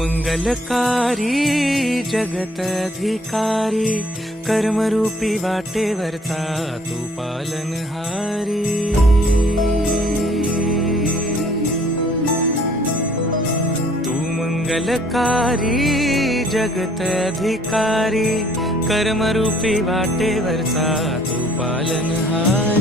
मंगलकारी जगत अधिकारी, कर्मरूपी वाटेवरचा तू पालनहारी। तू मंगलकारी जगत अधिकारी, कर्मरूपी वाटेवरचा तू पालनहारी।